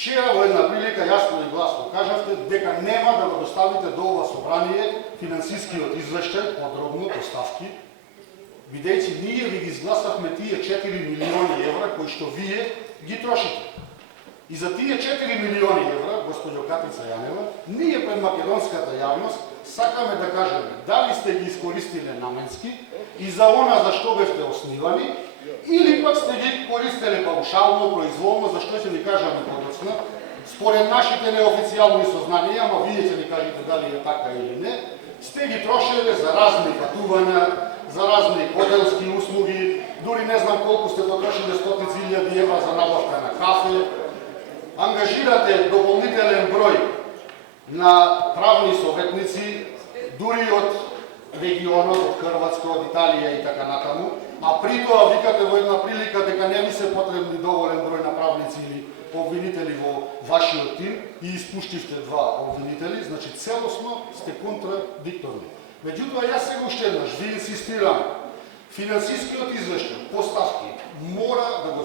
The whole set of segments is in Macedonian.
Вчера во една прилика јасно и гласно кажавте дека нема да го доставите до ова собрание финансискиот извештај подробно по ставки, бидејќи ние ви ги изгласавме тие 4 милиони евра кои што вие ги трошите. И за тие 4 милиони евра, госпоѓо Катица Јанева, ние пред македонската јавност сакаме да кажеме дали сте ги искористиле наменски и за она за што бевте основани, или пак сте ги користеле паушално, произволно, за што ќе ни кажаме подоцна, според нашите неофицијални сознанија, ама вие ќе ни кажете дали е така или не, сте ги трошеле за разни патувања, за разни хотелски услуги, дури не знам колку сте потрошиле стотици илјади евра за набавка на кафе, ангажирате дополнителен број на правни советници, дури од регионот, од Хрватска, од Италија и така натаму, а при тоа викате во една прилика дека не ви се потребни доволен број на правници или обвинители во вашиот тим и испуштивте 2 обвинители, значи целосно сте контрадикторни. Меѓутоа, јас сега уште еднаш ви инсистирам, финансискиот извештај по ставки мора да го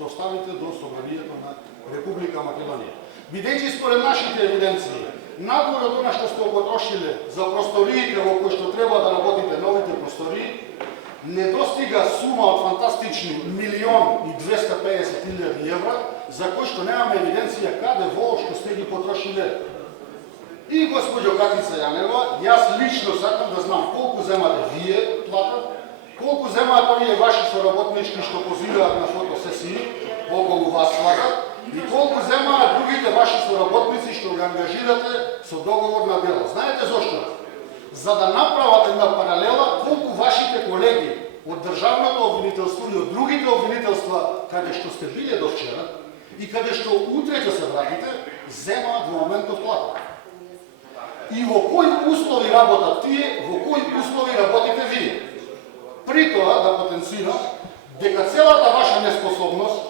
доставите до собранието на Република Македонија. Бидејќи според нашите евиденции, надвор од она што сте потрошиле за просториите во кои што треба да работите новите простории, не достига сума од фантастични 1.250.000 евра, за кои што немаме евиденција каде воопшто сте ги потрошиле. И госпоѓо Катица Јанева, јас лично сакам да знам колку земате вие плата, колку земаат оние ваши соработнички што позираат на фотосесии околу вас плата, и колку земаат другите ваши соработници што ги ангажирате со договор на дело. Знаете зошто? За да направат една паралела колку вашите колеги од државното обвинителство и од другите обвинителства каде што сте биле до вчера и каде што утре ќе се вратите, земаат во моментов плата. И во кои услови работат тие, во кои услови работите вие. При тоа да потенцирам дека целата ваша неспособност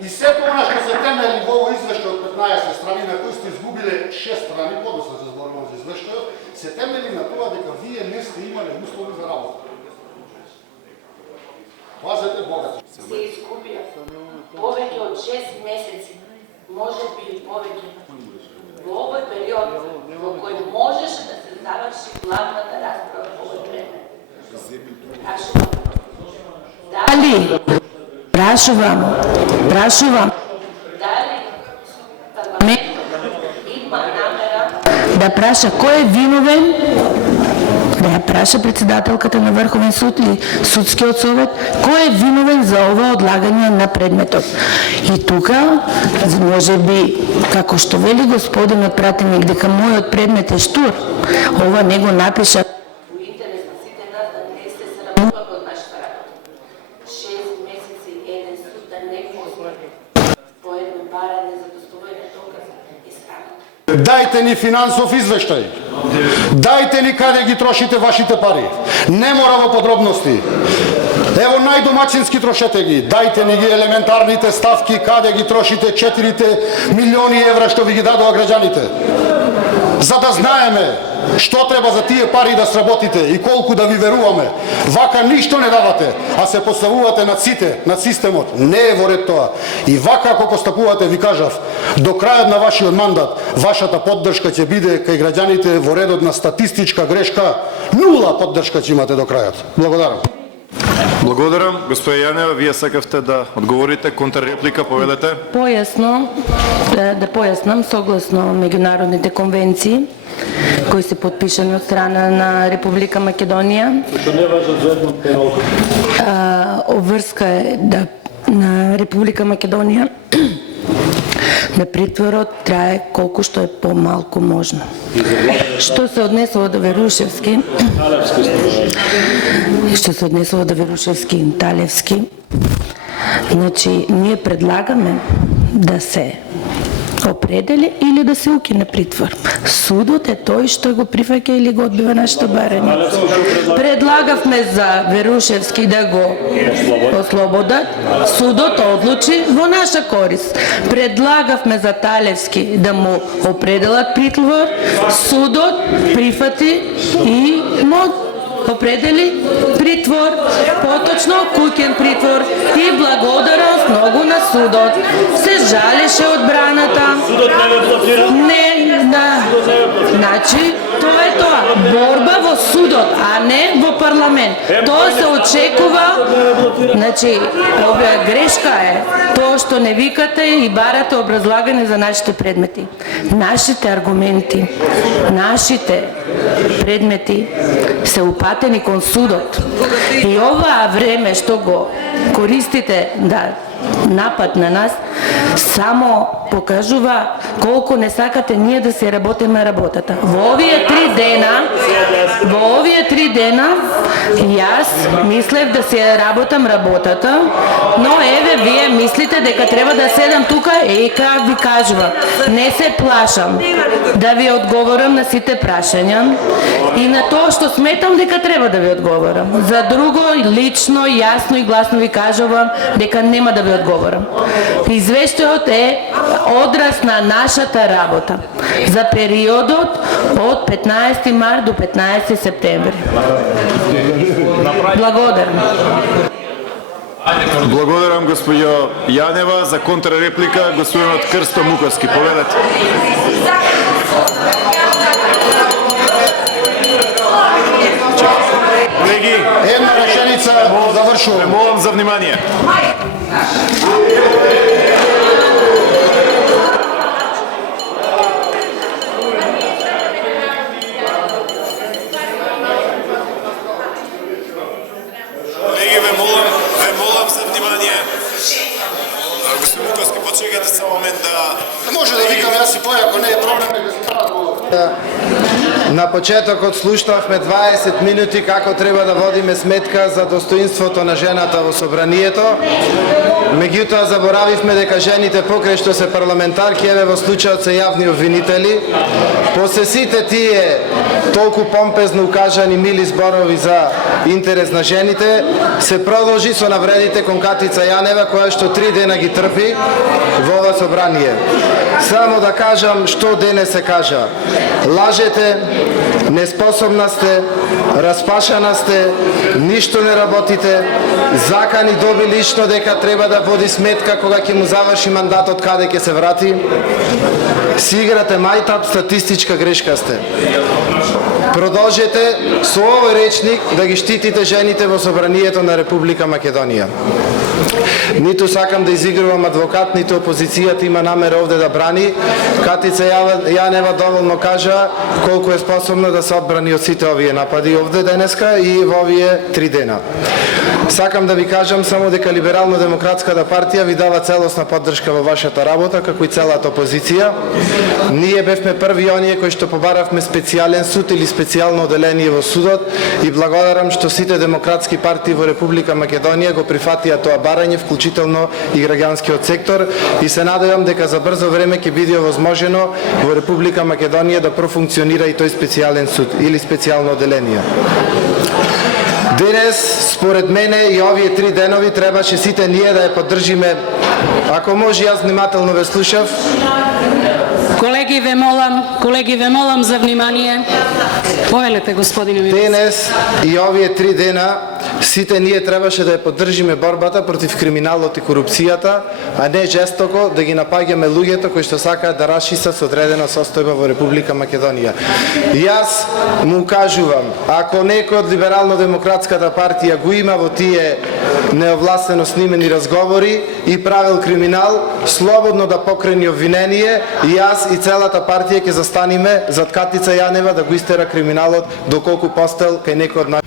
и сето она што се темели во овој извештај од 15 страни, на кои сте изгубиле 6 страни, подоцна се зборувам за извештајот, се темели на тоа дека вие не сте имале услови за работа. Пазете богати. Се изгубија повеќе од 6 месеци, може би и повеќе, во овој период во кој можеше да се заврши главната расправа во овој предмет. Прашувам, дали парламентот има намера да праша кој е виновен, да ја праша председателката на Врховен суд или судскиот совет, кој е виновен за ова одлагање на предметот. И тука, може би, како што вели господинот пратеник дека мојот предмет е штур, ова не го напиша. во интерес на сите нас да не се срамуваме од нашата работа. 6 месеци еден суд да не позна по едно барање за достоверни докази е срамота. Дајте ни финансов извештај. Дајте ни каде ги трошите вашите пари. Не мора во подробности. Ево најдомачински трошете ги. Дајте ни ги елементарните ставки каде ги трошите 4 милиони евра што ви ги дадоа граѓаните. За да знаеме што треба за тие пари да сработите и колку да ви веруваме. Вака ништо не давате, а се поставувате над сите, над системот. Не е во ред тоа. И вака ако постапувате, ви кажав, до крајот на вашиот мандат, вашата поддршка ќе биде кај граѓаните во редот на статистичка грешка, 0 поддршка ќе имате до крајот. Благодарам. Благодарам. Господја Јанева, вие сакавте да одговорите, контрреплика, поведете. Појасно, да појаснам, согласно меѓународните конвенции, кои се подпишани од страна на Република Македонија, обврска е на Република Македонија да притворот трае колку што е помалку можно. Што се однесува до Верушевски, и Талевски, значи ние предлагаме да се определи или да се укине притвор. Судот е тој што го прифаќа или го одбива нашето барање. Предлагавме за Верушевски да го ослободат, судот одлучи во наша корист. Предлагавме за Талевски да му определат притвор, судот прифати и му определи притвор, поточно куќен притвор и благодарност многу на судот. Се жалеше одбраната. Не, да. Значи, тоа е тоа. Борба во судот, а не во парламент. Тоа се очекува. Значи, ова грешка е тоа што не викате и барате образлагане за нашите предмети. Нашите аргументи, нашите предмети се упатени кон судот. И оваа време што го користите да напад на нас, само покажува колку не сакате ние да се работиме работата. Во овие 3 дена, јас мислев да се работам работата, но еве вие мислите дека треба да седам тука, как ви кажува, не се плашам да ви одговорам на сите прашања и на тоа што сметам дека треба да ви одговорам. За друго, лично, јасно и гласно ви кажувам дека нема да ви одговорам. Извештајот е одраз на нашата работа за периодот од 15 март до 15 септември. Благодарам. Благодарам, госпоѓо Јанева. За контрреплика, господинот Крсто Муковски. Повелете. Колеги, Една реченица, завршувам. молам за внимание. Колеги, ве молам за внимание. Господин Муковски, почекайте само момент да... Може да викам јас и поја, ако не е проблем, нека си прават. На почетокот слушнавме 20 минути како треба да водиме сметка за достоинството на жената во собранието. Меѓутоа заборавивме дека жените покрај што се парламентарки, еве во случајот се јавни обвинители. После сите тие толку помпезно укажани мили зборови за интерес на жените, се продолжи со навредите кон Катица Јанева, која што 3 дена ги трпи во ова собрание. Само да кажам што денес се кажа. Лажете, неспособна сте, распашана сте, ништо не работите, закани доби лично дека треба да води сметка кога ќе му заврши мандатот каде ќе се врати. Си играте мајтап, статистичка грешка сте. Продолжете со овој речник да ги штитите жените во собранието на Република Македонија. Ниту сакам да изигрувам адвокат, ниту опозицијата има намер овде да брани. Катица Јанева доволно кажа колку е способна да се одбрани од сите овие напади овде денеска и во овие 3 дена. Сакам да ви кажам само дека Либерално-демократската партија ви дава целосна поддршка во вашата работа, како и целата опозиција. Ние бевме први оние кои што побаравме специјален суд или специјално оделение во судот и благодарам што сите демократски партии во Република Македонија го прифатија тоа барање, вклучително и граѓанскиот сектор, и се надевам дека за брзо време ќе биде овозможено во Република Македонија да профункционира и тој специјален суд или специјално оделение. Денес, според мене и овие 3 денови, требаше сите ние да ја поддржиме. Ако може, јас внимателно ве слушав. Колеги, ве молам за внимание. Повелете, господине министр. Денес и овие 3 дена сите ние требаше да ја поддржиме борбата против криминалот и корупцијата, а не жестоко да ги напаѓаме луѓето кои што сакаат да расчистат одредена состојба во Република Македонија. Јас му кажувам, ако некој од Либерално-демократската партија го има во тие неовластено снимени разговори и правил криминал, слободно да покрени обвинение, и јас и целата партија ќе застаниме зад Катица Јанева да го истера криминалот доколку постел кај некој од нас.